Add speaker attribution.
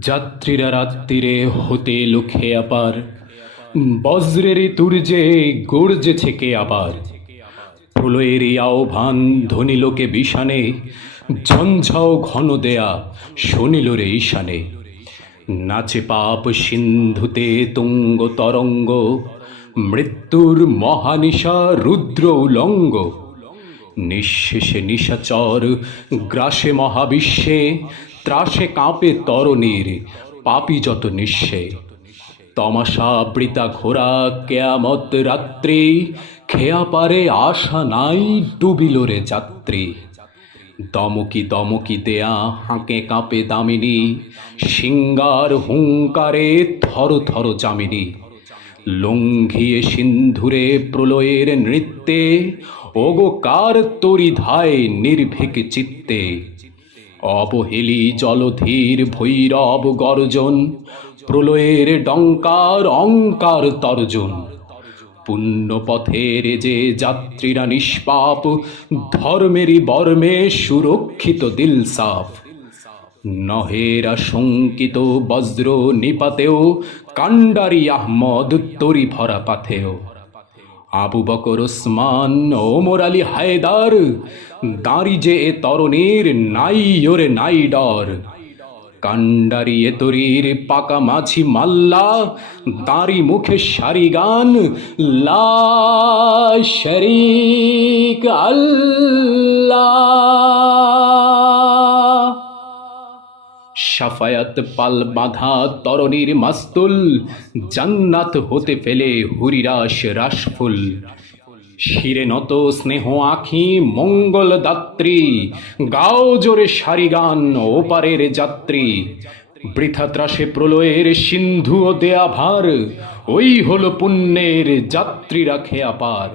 Speaker 1: যাত্রীরা রাত্রিরে হতে লুখে আবার, বজ্রের তুর্যে গর্জে কে আবার। প্রলয়ের এই আহ্বান ধনিলোকে বিষানে, ঝঞ্ঝাও ঘন দেয়া শনিল রে ঈশানে। নাচে পাপ সিন্ধুতে তুঙ্গ তরঙ্গ, মৃত্যুর মহানিশা রুদ্র উলঙ্গ। নিঃশেষে নিশাচর গ্রাসে মহাবিশ্বে ত্রাসে কাঁপে তরণীর, পাপি যত নিঃশে তমাশা বৃতা ঘোরা কেয়ামত রাত্রি, খেয়া পারে আশা নাই ডুবিল রে যাত্রী। দমকি দমকি দেয়া হাঁকে কাঁপে দামিনী, সিঙ্গার হুঙ্কারে থর থর জামিনী লঙ্ঘিয়ে সিন্ধুরে প্রলয়ের নৃত্যে, ওগো কার তরি ধায় নির্ভীক চিত্তে। অবহেলি জলধীর ভৈরব গর্জন, প্রলয়ের ডঙ্কার অঙ্কার তর্জন। পুণ্য পথের যে যাত্রীরা নিষ্পাপ, ধর্মেরই বর্মে সুরক্ষিত দিল সাফ নহেরা শঙ্কিত বজ্র নিপাতেও কান্ডারি আহমদ তরি ভরা পাথেও আবু বকর, ওসমান, ওমর আলী হায়দার, দাঁড়ি যে এ তরণীর, নাই ওরে নাই ডর। কান্ডারি এ তরির, পাকা মাছি মাল্লা, দাঁড়ি মুখে সারি গান, লা শরিক আল্লাহ। সাফায়াত পাল বাঁধা তরণীর মাস্তুল, জান্নাত হতে ফেলে হুরিরাস রাসফুল শিরে নত স্নেহ আখি, মঙ্গল দাত্রী, গাও জোরে সারি গান, ওপারের যাত্রী। বৃথা ত্রাসে প্রলয়ের সিন্ধু ও দেয়া ভার, ওই হল পুণ্যের যাত্রী রাখে আপার